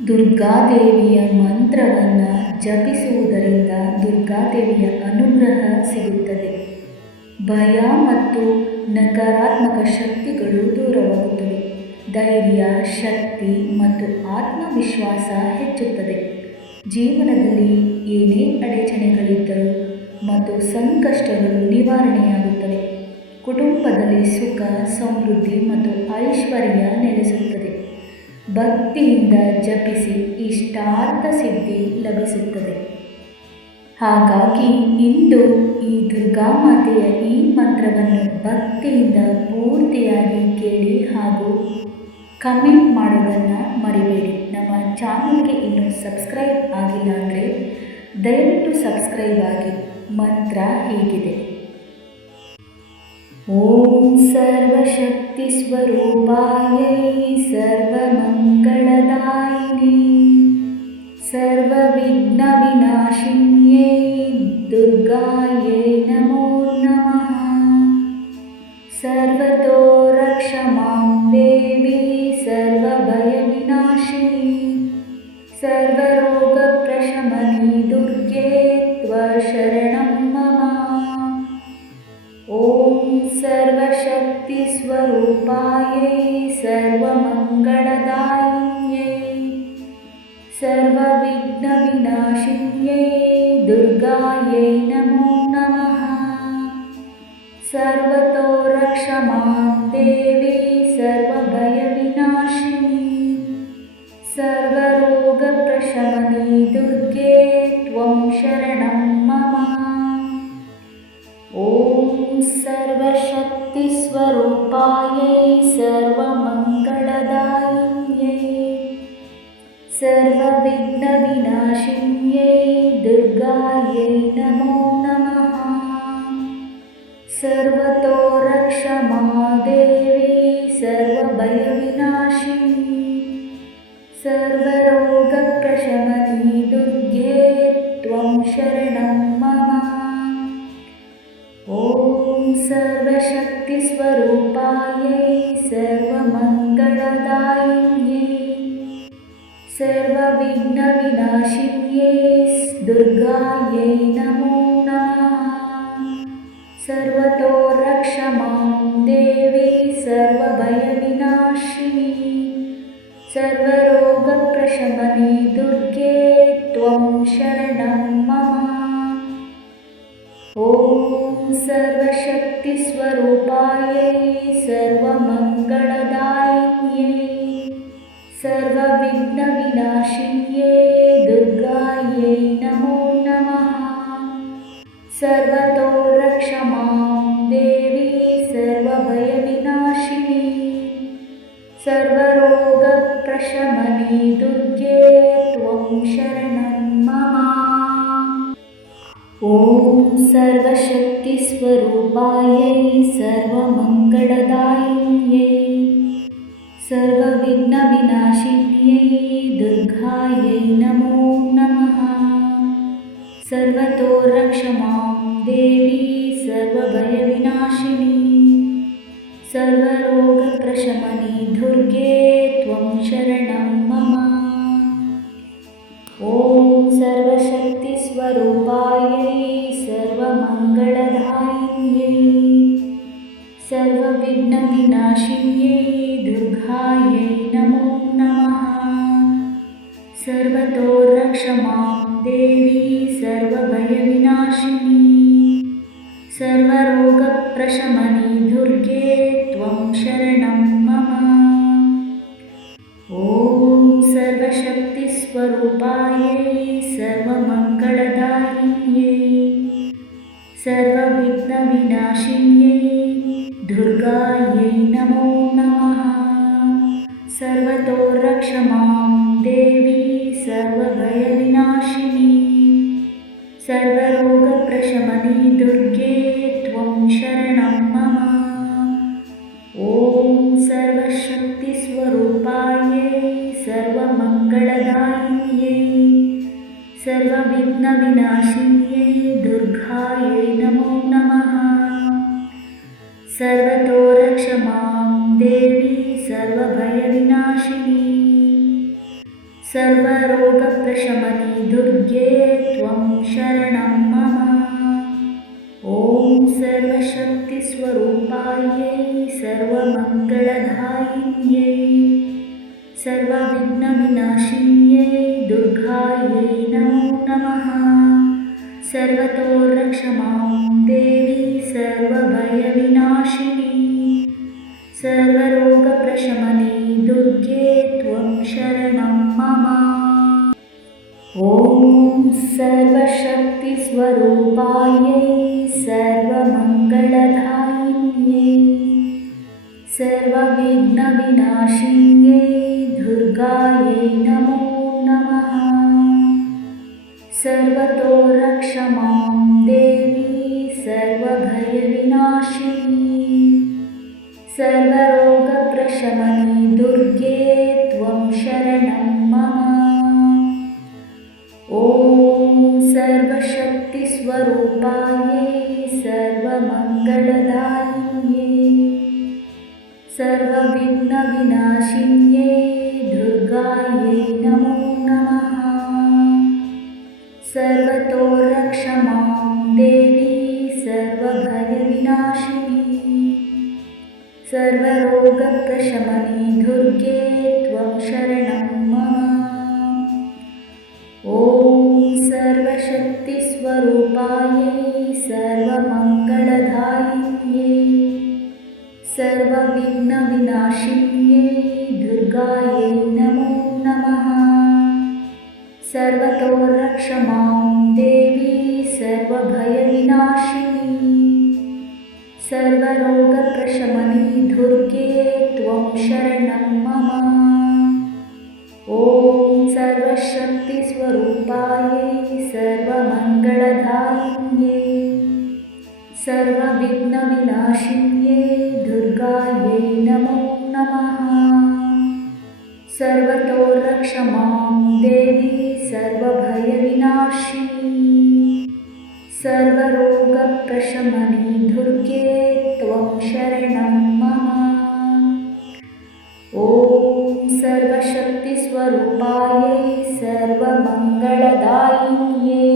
ದುರ್ಗಾದೇವಿಯ ಮಂತ್ರವನ್ನು ಜಪಿಸುವುದರಿಂದ ದುರ್ಗಾದೇವಿಯ ಅನುಗ್ರಹ ಸಿಗುತ್ತದೆ. ಭಯ ಮತ್ತು ನಕಾರಾತ್ಮಕ ಶಕ್ತಿಗಳು ದೂರವಾಗುತ್ತವೆ. ಧೈರ್ಯ, ಶಕ್ತಿ ಮತ್ತು ಆತ್ಮವಿಶ್ವಾಸ ಹೆಚ್ಚುತ್ತದೆ. ಜೀವನದಲ್ಲಿ ಏನೇ ಅಡಚಣೆಗಳಿದ್ದರೂ ಮತ್ತು ಸಂಕಷ್ಟಗಳು ನಿವಾರಣೆಯಾಗುತ್ತವೆ. ಕುಟುಂಬದಲ್ಲಿ ಸುಖ, ಸಮೃದ್ಧಿ ಮತ್ತು ಐಶ್ವರ್ಯ ನೆಲೆಸುತ್ತದೆ. ಭಕ್ತಿಯಿಂದ ಜಪಿಸಿ ಇಷ್ಟಾರ್ಥ ಸಿದ್ಧಿ ಲಭಿಸುತ್ತದೆ. ಹಾಗಾಗಿ ಇಂದು ಈ ದುರ್ಗಾಮಾತೆಯ ಈ ಮಂತ್ರವನ್ನು ಭಕ್ತಿಯಿಂದ ಪೂರ್ತಿಯಾಗಿ ಕೇಳಿ ಹಾಗೂ ಕಮೆಂಟ್ ಮಾಡೋದನ್ನು ಮರಿಬೇಡಿ. ನಮ್ಮ ಚಾನಲ್ಗೆ ಇನ್ನೂ ಸಬ್ಸ್ಕ್ರೈಬ್ ಆಗಿಲ್ಲ ಅಂದರೆ ದಯವಿಟ್ಟು ಸಬ್ಸ್ಕ್ರೈಬ್ ಆಗಿ. ಮಂತ್ರ ಹೀಗಿದೆ: ಓಂ ಸರ್ವಶಕ್ತಿ ಸ್ವರೂಪಾಯೈ ಸರ್ವಮಂಗಳದಾಯಿನಿ ಸರ್ವವಿಘ್ನ ವಿನಾಶಿನ್ಯೈ ದುರ್ಗಾಯೈ ನಮೋ ನಮಃ. ಸರ್ವತೋ ರಕ್ಷ ಮಾಂ ದೇವಿ ಸರ್ವಭಯ ವಿನಾಶಿನಿ ಸರ್ವರೋಗ ಪ್ರಶಮನಿ ದುರ್ಗೆ ತ್ವ ಶರಣಂ ಮಮ. ಓಂ ಸರ್ವಶಕ್ತಿ ಸ್ವರೂಪಾಯೈ ಸರ್ವಮಂಗಳದಾಯಿನ್ಯೈ ಸರ್ವವಿಘ್ನ ವಿನಾಶಿನ್ಯೈ ದುರ್ಗಾಯೈ ನಮೋ ನಮಃ. ಸರ್ವತೋ ರಕ್ಷ ಮಾಂ ದೇವಿ ಸರ್ವಭಯ ವಿನಾಶಿನಿ ಸರ್ವರೋಗ ಪ್ರಶಮನಿ ದುರ್ಗೆ ತ್ವಂ ಶರಣಂ ಮಮ. ಓಂ ಸರ್ವಶಕ್ತಿ ಸ್ವರೂಪಾಯೈ ಸರ್ವಮಂಗಳದಾಯಿನ್ಯೈ ಸರ್ವವಿಘ್ನ ವಿನಾಶಿನ್ಯೈ ದುರ್ಗಾಯೈ ನಮೋ ನಮಃ. ಸರ್ವತೋ ರಕ್ಷ ಮಾ ದೇವಿ ಸರ್ವಭಯ ವಿನಾಶಿನಿ ಸರ್ವರೋಗ ಪ್ರಶಮನಿ ದುರ್ಗೆ ತ್ವಂ ಶರಣಂ ಮಮ. ಓಂ ಸರ್ವಶಕ್ತಿ ಸ್ವರೂಪಾಯೈ ಸರ್ವಮಂಗಳದಾಯಿನ್ಯೈ ಸರ್ವವಿಘ್ನ ವಿನಾಶಿನ್ಯೈ ದುರ್ಗಾಯೈ ನಮೋ ನಮಃ. ಸರ್ವತೋ ರಕ್ಷ ಮಾಂ ದೇವಿ ಸರ್ವಭಯ ವಿನಾಶಿನಿ ಸರ್ವರೋಗ ಪ್ರಶಮನಿ ದುರ್ಗೆ ತ್ವಂ ಶರಣಂ ಮಮ. ಓಂ ಸರ್ವಶಕ್ತಿ ಸ್ವರೂಪಾಯೈ ಸರ್ವಮಂಗಳದಾಯಿನ್ಯೈ ಸರ್ವವಿಘ್ನ ವಿನಾಶಿನ್ಯೈ ದುರ್ಗಾಯೈ ನಮೋ ನಮಃ. ಸರ್ವತೋ ರಕ್ಷ ಮಾಂ ದೇವಿ ಸರ್ವಭಯ ವಿನಾಶಿನಿ ಸರ್ವರೋಗ ಪ್ರಶಮನಿ ದುರ್ಗೆ ತ್ವಂ ಶರಣಂ ಮಮ. ಓಂ ಸರ್ವಶಕ್ತಿ ಸ್ವರೂಪಾಯೈ ಸರ್ವಮಂಗಳದಾಯಿನ್ಯೈ ಸರ್ವವಿಘ್ನ ವಿನಾಶಿನ್ಯೈ ದುರ್ಗಾಯೈ ನಮೋ ನಮಃ. ಸರ್ವತೋ ರಕ್ಷ ಮಾಂ ದೇವಿ ಸರ್ವಭಯ ವಿನಾಶಿನಿ ಸರ್ವರೋಗ ಪ್ರಶಮನಿ ದುರ್ಗೆ ತ್ವಂ ಶರಣಂ ಮಮ. ಓಂ ಸರ್ವಶಕ್ತಿ ಸ್ವರೂಪಾಯೈ ಸರ್ವಮಂಗಳದಾಯಿನ್ಯೈ ಸರ್ವವಿಘ್ನ ವಿನಾಶಿನ್ಯೈ ದುರ್ಗಾಯೈ ನಮೋ ನಮಃ. ಸರ್ವತೋ ರಕ್ಷ ಮಾಂ ದೇವಿ ಸರ್ವಭಯ ವಿನಾಶಿನಿ ಸರ್ವರೋಗ ಪ್ರಶಮನಿ ದುರ್ಗೆ ತ್ವಂ ಶರಣಂ ಮಮ. ಓಂ ಸರ್ವಶಕ್ತಿ ಸ್ವರೂಪಾಯೈ ಸರ್ವಮಂಗಳದಾಯಿನ್ಯೈ ಸರ್ವವಿಘ್ನ ವಿನಾಶಿನ್ಯೈ ದುರ್ಗಾಯೈ ನಮೋ ನಮಃ. ಸರ್ವತೋ ರಕ್ಷ ಮಾಂ ದೇವಿ ಸರ್ವಭಯ ವಿನಾಶಿನಿ ಸರ್ವರೋಗ ಪ್ರಶಮನಿ ದುರ್ಗೆ ತ್ವಂ ಶರಣಂ ಮಮ. ಓಂ ಸರ್ವಶಕ್ತಿ ಸ್ವರೂಪಾಯೈ ಸರ್ವಮಂಗಳದಾಯಿನ್ಯೈ ಸರ್ವವಿಘ್ನ ವಿನಾಶಿನ್ಯೈ ದುರ್ಗಾಯೈ ನಮೋ ನಮಃ. ಸರ್ವತೋ ರಕ್ಷ ಮಾಂ ದೇವಿ ಸರ್ವಭಯ ವಿನಾಶಿನಿ सर्वरोगप्रशमनी दुर्गे त्वं शरणं मम। ॐ सर्वशक्तिस्वरूपायै सर्वमङ्गलदायिन्यै सर्वविघ्नविनाशिन्यै दुर्गायै नमो नमः। सर्वतो रक्ष मां देवी सर्वभयविनाशिनी सर्वरोगप्रशमनी दुर्गे त्वं शरणं मम। ॐ सर्वशक्तिस्वरूपायै सर्वमङ्गलदायिन्यै सर्वविघ्नविनाशिन्यै दुर्गायै नमो नमः। सर्वतो रक्ष मां देवी सर्वभयविनाशिनी सर्वरोगप्रशमनी दुर्गे त्वं शरणं मम। ॐ सर्वशक्तिस्वरूपायै सर्वमङ्गलदायिन्यै सर्वविघ्नविनाशिन्यै दुर्गायै नमो नमः। सर्वतो रक्ष मां देवी सर्वभयविनाशिनी सर्वरोगप्रशमनी दुर्गे त्वं शरणं मम। ॐ सर्वशक्तिस्वरूपायै सर्वमङ्गलदायिन्यै सर्वविघ्नविनाशिन्यै दुर्गायै नमो नमः। सर्वतो रक्ष मां देवी सर्वभयविनाशिनी सर्वरोगप्रशमनी दुर्गे त्वं शरणं मम। ॐ सर्वशक्तिस्वरूपायै सर्वमङ्गलदायिन्यै सर्वविघ्नविनाशिन्यै दुर्गायै नमो नमः। सर्वतो रक्ष मां देवी सर्वभयविनाशिनी सर्वरोगप्रशमनी दुर्गे त्वं शरणं मम। ॐ सर्वशक्तिस्वरूपायै सर्वमङ्गलदायिन्यै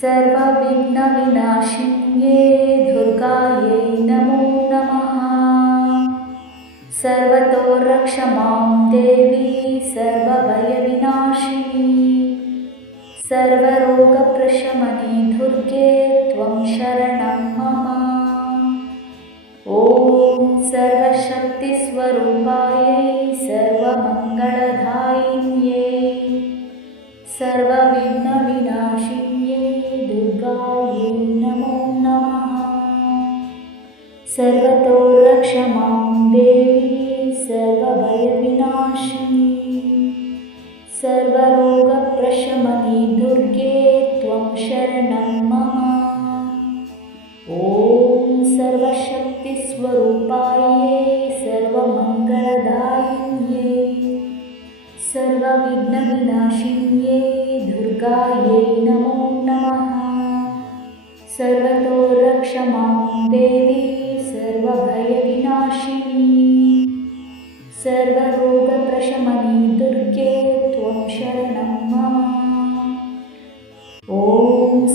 सर्वविघ्नविनाशिन्यै दुर्गायै नमो नमः। सर्वतो रक्ष मां देवी सर्वभयविनाशिनी सर्वरोगप्रशमनी दुर्गे त्वं शरणं मम। ॐ सर्वशक्तिस्वरूपायै सर्वमङ्गलदायिन्यै सर्वविघ्नविनाशिन्यै दुर्गायै नमो नमः। सर्वतो रक्ष मां देवी सर्वभयविनाशिनी सर्वरोगप्रशमनी दुर्गे त्वं शरणं मम। ॐ सर्वशक्तिस्वरूपायै सर्वमङ्गलदायिन्यै सर्वविघ्नविनाशिन्यै दुर्गायै नमो नमः। सर्वतो रक्ष मां देवी सर्वभयविनाशिनी सर्वरोगप्रशमनी दुर्गे त्वं शरणं मम। ॐ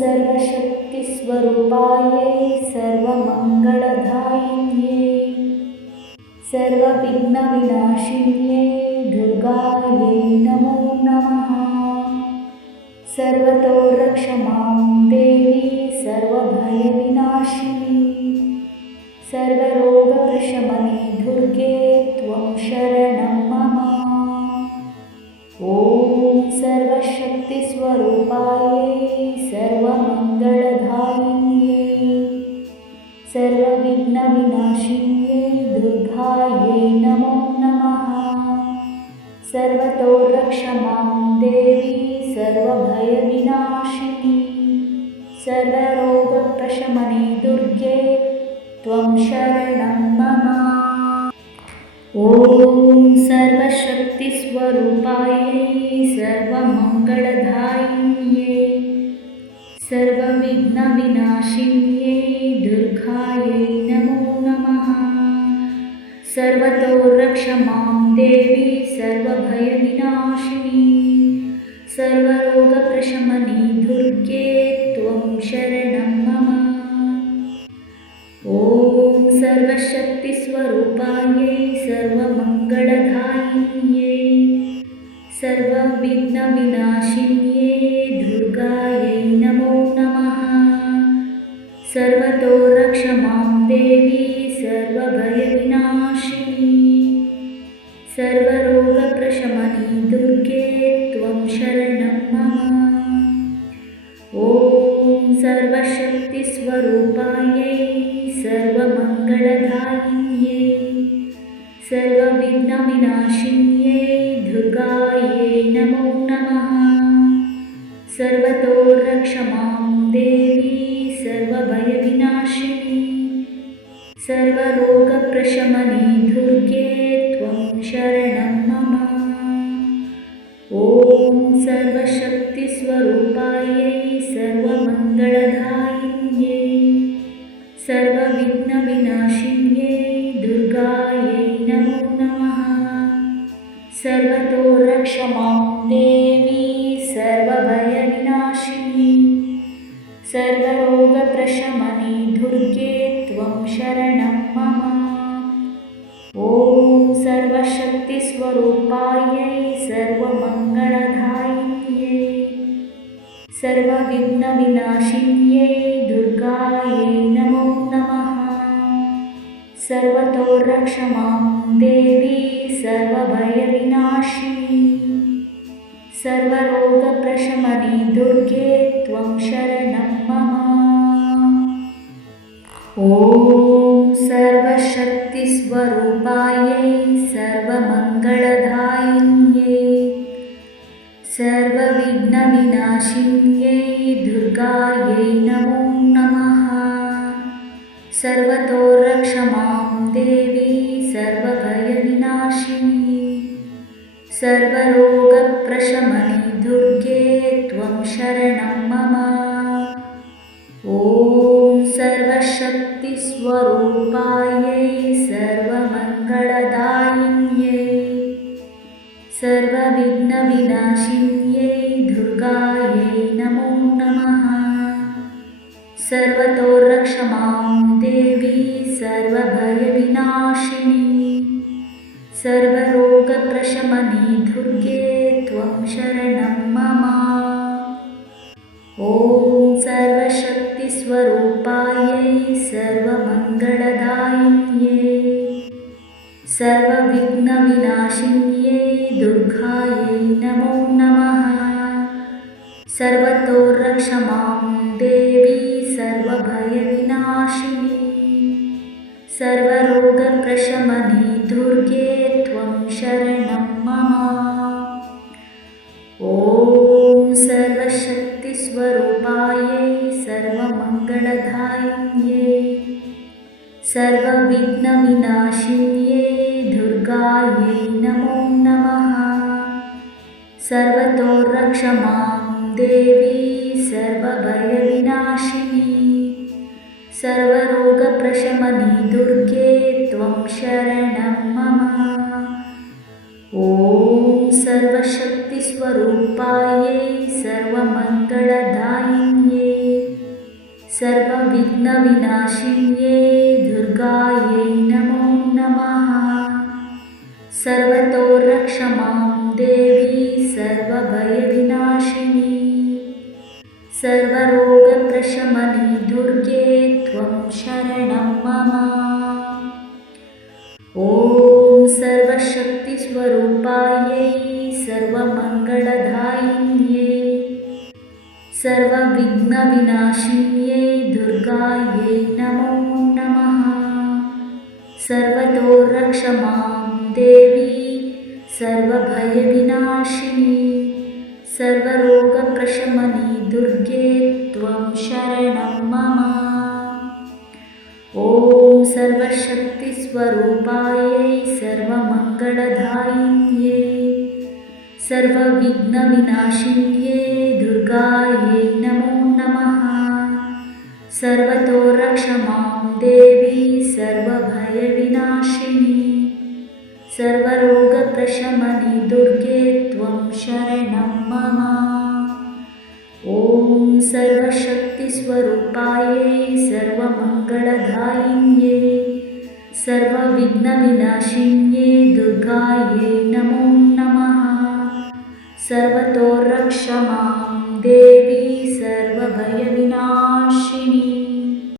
सर्वशक्तिस्वरूपायै सर्वमङ्गलदायिन्यै सर्वविघ्नविनाशिन्यै दुर्गायै नमो नमः। सर्वतो रक्ष मां देवी सर्वभयविनाशिनी सर्वरोगप्रशमनी दुर्गे त्वं शरणं मम। ॐ सर्वशक्तिस्वरूपायै सर्वमङ्गलदायिन्यै सर्वविघ्नविनाशिन्यै दुर्गायै नमो नमः। सर्वतो रक्ष मां देवी सर्वभयविनाशिनी सर्वरोगप्रशमनी दुर्गे त्वं शरणं मम। ॐ सर्वशक्तिस्वरूपायै सर्वमङ्गलदायिन्यै सर्वविघ्नविनाशिन्यै दुर्गायै नमो नमः। सर्वतो रक्ष मां देवी सर्वभयविनाशिनी सर्वरोगप्रशमने दुर्गे त्वं शरणं मम। ॐ सर्वशक्तिस्वरूपायै सर्वमङ्गलदायिन्यै सर्वविघ्नविनाशिन्यै दुर्गायै नमो नमः। सर्वतो रक्ष मां देवी सर्वभयविनाशिनी। सर्वरोगप्रशमने दुर्गे त्वं शरणं मम। ॐ सर्वशक्तिस्वरूपायै सर्वमङ्गलदायिन्यै सर्वविघ्नविनाशिन्यै दुर्गायै नमो नमः। सर्वतो रक्ष मां देवी सर्वभयविनाशिनी। सर्वरोगप्रशमने दुर्गे त्वं शरणं मम। ॐ सर्वशक्तिस्वरूपायै सर्वमङ्गलदायिन्यै सर्वविघ्नविनाशिन्यै दुर्गायै नमो नमः। सर्वतो रक्ष मां देवी सर्वभयविनाशिनी। सर्वरोगप्रशमने दुर्गे त्वं शरणं मम। ॐ सर्वशक्तिस्वरूपायै सर्वमङ्गलदायिन्यै सर्वविघ्नविनाशिन्यै दुर्गायै नमो नमः। सर्वतो रक्ष मां देवी सर्वभयविनाशिनी। सर्वरोगप्रशमने दुर्गे त्वं शरणं मम। ॐ सर्वशक्तिस्वरूपायै सर्वमङ्गलदायिन्यै सर्वविघ्नविनाशिन्यै दुर्गायै नमो नमः। सर्वतो रक्ष मां देवी सर्वभयविनाशिनी। सर्वरोगप्रशमने दुर्गे त्वं शरणं मम। ॐ सर्वशक्तिस्वरूपायै सर्वमङ्गलदायिन्यै सर्वविघ्नविनाशिन्यै दुर्गायै नमो नमः। सर्वतो रक्ष मां देवी सर्वभयविनाशिनी। सर्वरोगप्रशमने दुर्गे त्वं शरणं मम। ॐ सर्वशक्तिस्वरूपायै सर्वमङ्गलदायिन्यै सर्वविघ्नविनाशिन्यै दुर्गायै नमो नमः। सर्वतो रक्ष मां देवी सर्वभयविनाशिनी। सर्वरोगप्रशमने दुर्गे त्वं शरणं मम। ॐ सर्वशक्तिस्वरूपायै सर्वमङ्गलदायिन्यै सर्वविघ्नविनाशिन्यै दुर्गायै नमो नमः। सर्वतो रक्ष मां देवी सर्वभयविनाशिनी। सर्वरोगप्रशमने दुर्गे त्वं शरणं मम। ॐ सर्वशक्तिस्वरूपायै सर्वमङ्गलदायिन्यै सर्वविघ्नविनाशिन्यै दुर्गायै नमो नमः। सर्वतो रक्ष मां देवी सर्वभयविनाशिनी। सर्वरोगप्रशमने दुर्गे त्वं शरणं मम। ॐ सर्वशक्तिस्वरूपायै सर्वमङ्गलदायिन्यै सर्वविघ्नविनाशिन्यै दुर्गायै नमो नमः। सर्वतो रक्ष मां देवी सर्वभयविनाशिनी। सर्वरोगप्रशमने दुर्गे त्वं शरणं मम। ॐ सर्वशक्तिस्वरूपायै सर्वमङ्गलदायिन्यै सर्वविघ्नविनाशिन्यै दुर्गायै नमो नमः। सर्वतो रक्ष मां देवी सर्वभयविनाशिनी। सर्वरोगप्रशमने दुर्गे त्वं शरणं मम। शक्तिस्वरूपायै सर्वमङ्गलदायिन्यै सर्वविघ्नविनाशिन्यै दुर्गायै नमो नमः। सर्वतो रक्ष मां देवी सर्वभयविनाशिनी।